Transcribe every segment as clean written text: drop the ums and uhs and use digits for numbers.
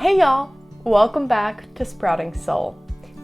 Hey y'all, welcome back to Sprouting Soul.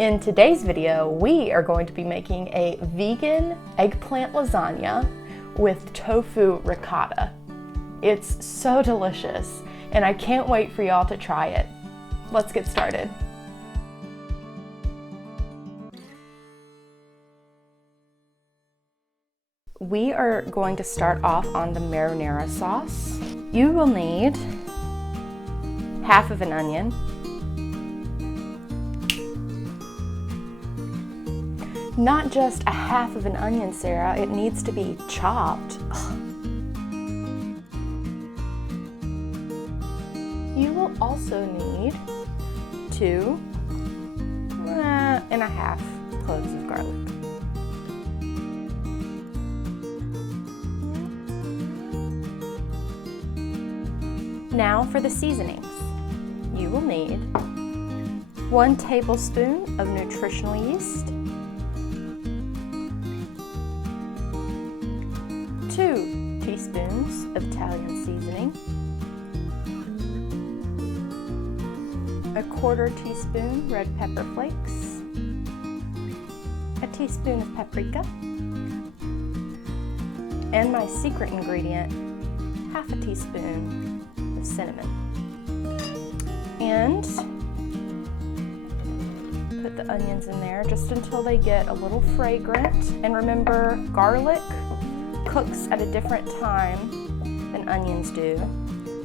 In today's video, we are going to be making a vegan eggplant lasagna with tofu ricotta. It's so delicious, and I can't wait for y'all to try it. Let's get started. We are going to start off on the marinara sauce. You will need half of an onion, not just a half of an onion, Sarah, it needs to be chopped. Ugh. You will also need 2.5 cloves of garlic. Now for the seasonings. You will need 1 tablespoon of nutritional yeast, 2 teaspoons of Italian seasoning, 1/4 teaspoon red pepper flakes, 1 teaspoon of paprika, and my secret ingredient, 1/2 teaspoon of cinnamon. And put the onions in there just until they get a little fragrant. And remember, garlic cooks at a different time than onions do.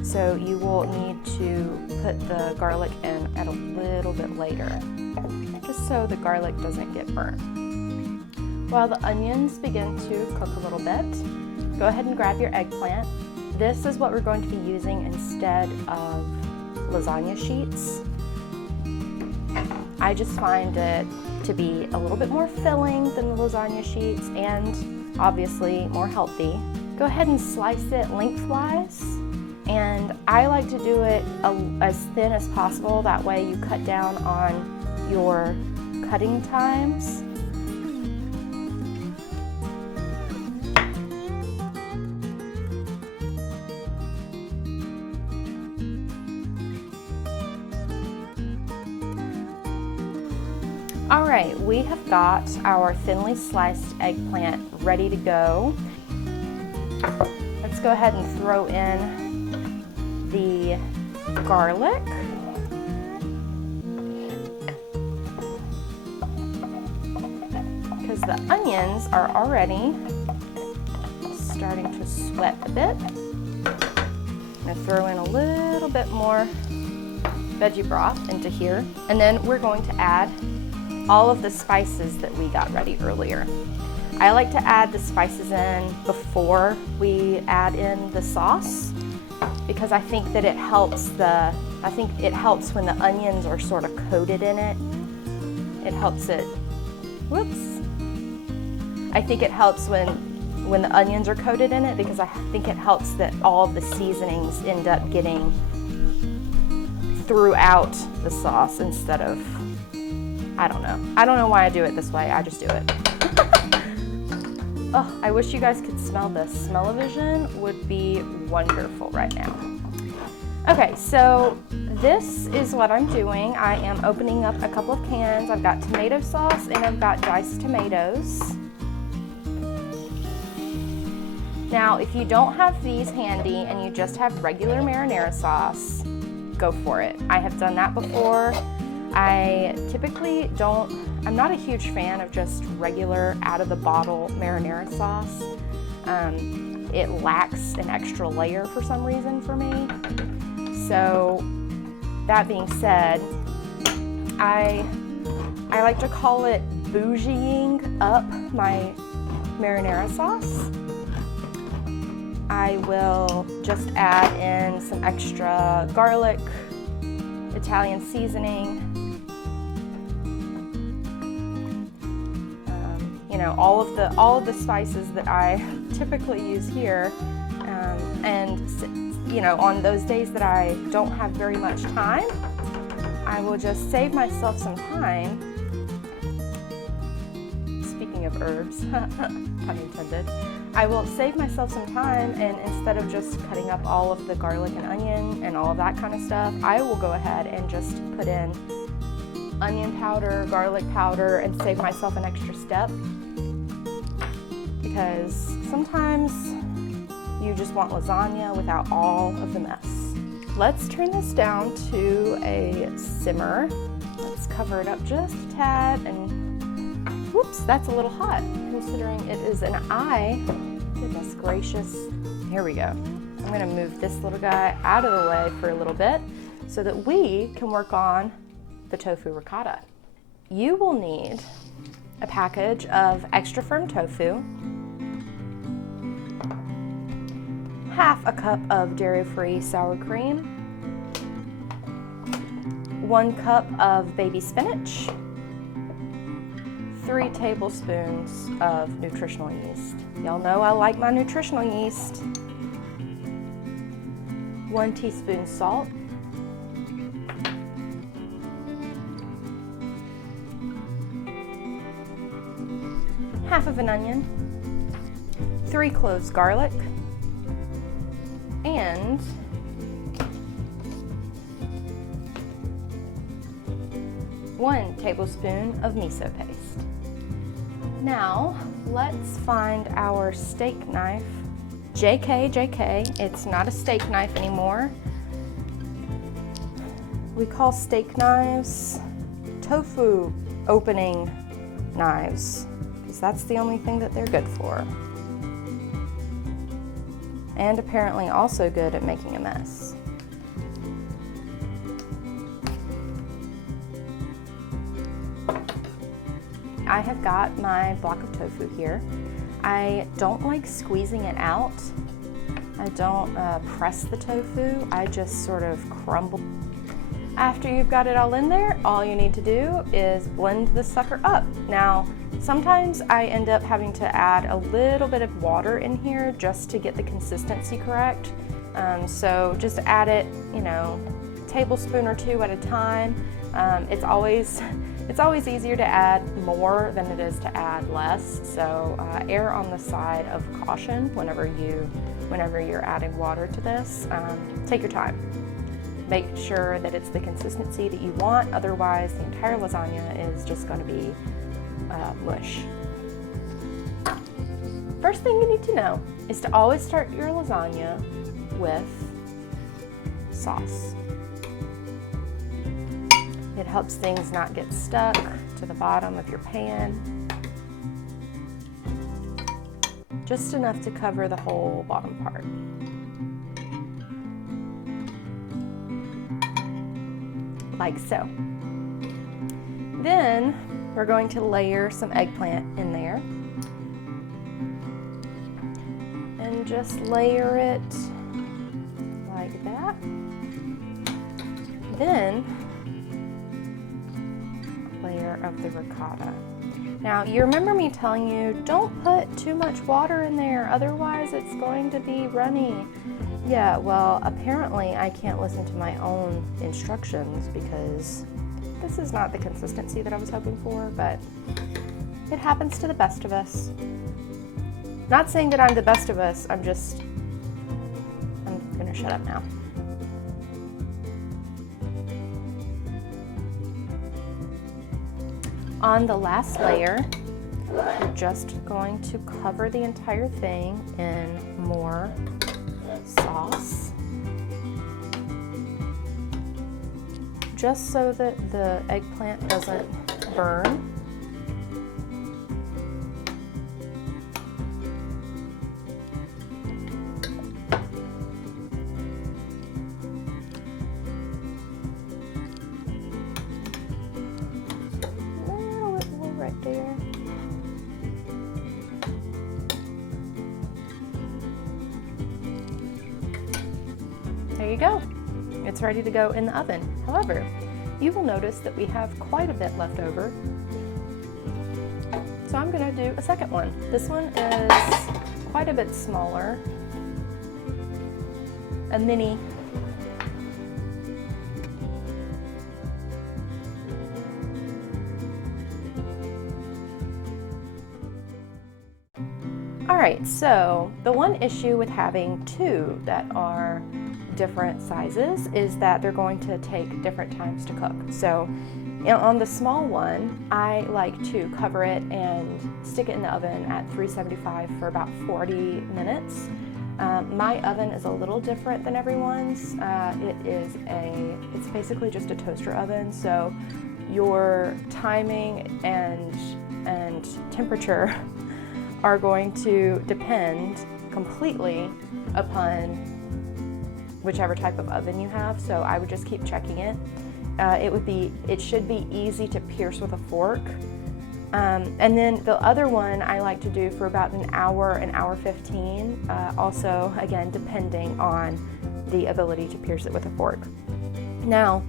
So you will need to put the garlic in at a little bit later, just so the garlic doesn't get burnt. While the onions begin to cook a little bit, go ahead and grab your eggplant. This is what we're going to be using instead of lasagna sheets. I just find it to be a little bit more filling than the lasagna sheets and obviously more healthy. Go ahead and slice it lengthwise, and I like to do it as thin as possible. That way you cut down on your cutting times. All right, we have got our thinly sliced eggplant ready to go. Let's go ahead and throw in the garlic. Because the onions are already starting to sweat a bit. I'm gonna throw in a little bit more veggie broth into here. And then we're going to add all of the spices that we got ready earlier. I like to add the spices in before we add in the sauce because I think that it helps when the onions are sort of coated in it. It helps it, I think it helps when the onions are coated in it because I think it helps that all of the seasonings end up getting throughout the sauce instead of, I don't know why I do it this way, I just do it. Oh, I wish you guys could smell this. Smell-o-vision would be wonderful right now. Okay, so this is what I'm doing. I am opening up a couple of cans. I've got tomato sauce and I've got diced tomatoes. Now, if you don't have these handy and you just have regular marinara sauce, go for it. I have done that before. I typically I'm not a huge fan of just regular out-of-the-bottle marinara sauce. It lacks an extra layer for some reason for me. So that being said, I like to call it bougieing up my marinara sauce. I will just add in some extra garlic, Italian seasoning, all of the spices that I typically use here, and on those days that I don't have very much time, I will just save myself some time. Speaking of herbs, pun intended, I will save myself some time, and instead of just cutting up all of the garlic and onion and all of that kind of stuff, I will go ahead and just put in onion powder, garlic powder, and save myself an extra step, because sometimes you just want lasagna without all of the mess. Let's turn this down to a simmer. Let's cover it up just a tad, and whoops, that's a little hot considering it is an eye. Goodness gracious. Here we go. I'm gonna move this little guy out of the way for a little bit so that we can work on the tofu ricotta. You will need a package of extra firm tofu, half a cup of dairy-free sour cream, 1 cup of baby spinach, 3 tablespoons of nutritional yeast. Y'all know I like my nutritional yeast. 1 teaspoon salt, half of an onion, 3 cloves garlic, and one tablespoon of miso paste. Now, let's find our steak knife. JK, it's not a steak knife anymore. We call steak knives tofu opening knives, because that's the only thing that they're good for. And apparently also good at making a mess. I have got my block of tofu here. I don't like squeezing it out. I don't press the tofu, I just sort of crumble. After you've got it all in there, all you need to do is blend the sucker up. Now, sometimes I end up having to add a little bit of water in here just to get the consistency correct. So just add it, you know, a tablespoon or 2 at a time. It's always easier to add more than it is to add less. So err on the side of caution whenever you're adding water to this. Take your time. Make sure that it's the consistency that you want. Otherwise, the entire lasagna is just going to be mush. First thing you need to know is to always start your lasagna with sauce. It helps things not get stuck to the bottom of your pan. Just enough to cover the whole bottom part. Like so. Then we're going to layer some eggplant in there. And just layer it like that. Then layer of the ricotta. Now, you remember me telling you, don't put too much water in there, otherwise it's going to be runny. Yeah, well, apparently I can't listen to my own instructions because this is not the consistency that I was hoping for, but it happens to the best of us. Not saying that I'm the best of us, I'm gonna shut up now. On the last layer, you're just going to cover the entire thing in more sauce, just so that the eggplant doesn't burn. Right there. There you go. It's ready to go in the oven. However, you will notice that we have quite a bit left over. So I'm going to do a second one. This one is quite a bit smaller. A mini. All right, so the one issue with having two that are different sizes is that they're going to take different times to cook. So on the small one, I like to cover it and stick it in the oven at 375 for about 40 minutes. My oven is a little different than everyone's. It's basically just a toaster oven, so your timing and temperature are going to depend completely upon whichever type of oven you have, so I would just keep checking it. It should be easy to pierce with a fork. And then the other one I like to do for about an hour 15, also again depending on the ability to pierce it with a fork. Now,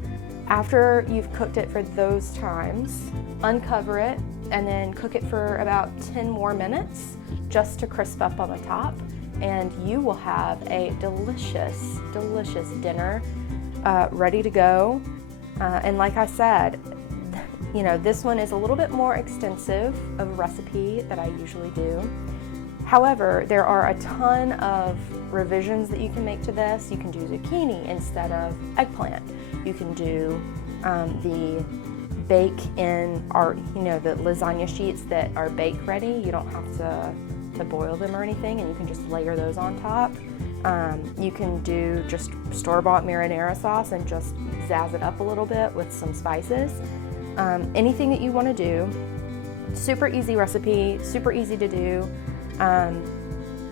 after you've cooked it for those times, uncover it and then cook it for about 10 more minutes just to crisp up on the top, and you will have a delicious, delicious dinner ready to go. And like I said, you know, this one is a little bit more extensive of a recipe that I usually do. However, there are a ton of revisions that you can make to this. You can do zucchini instead of eggplant. You can do the bake in, or the lasagna sheets that are bake ready. You don't have to boil them or anything, and you can just layer those on top. You can do just store-bought marinara sauce and just zazz it up a little bit with some spices. Anything that you want to do. Super easy recipe, super easy to do.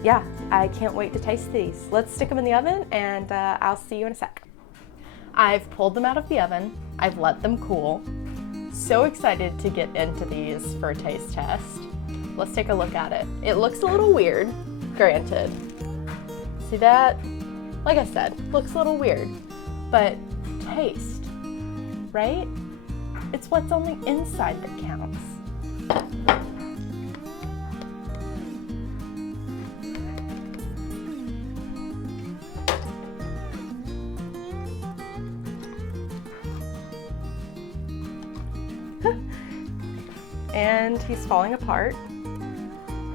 Yeah, I can't wait to taste these. Let's stick them in the oven, and I'll see you in a sec. I've pulled them out of the oven. I've let them cool. So excited to get into these for a taste test. Let's take a look at it. It looks a little weird, granted. See that? Like I said, looks a little weird, but taste, right? It's what's on the inside that counts. And he's falling apart.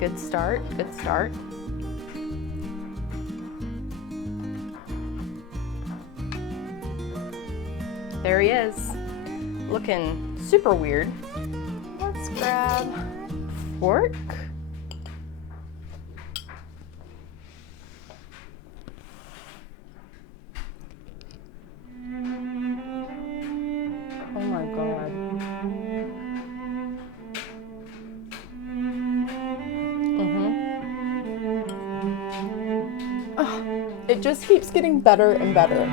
Good start, good start. There he is, looking super weird. Let's grab a fork. Oh my God. Oh, it just keeps getting better and better.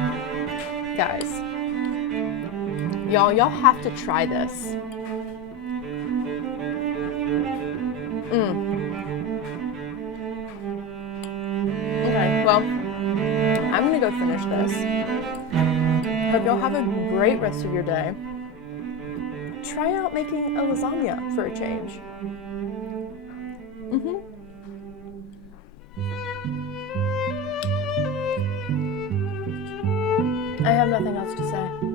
Guys, y'all have to try this. Okay, well, I'm gonna go finish this. Hope y'all have a great rest of your day. Try out making a lasagna for a change. I have nothing else to say.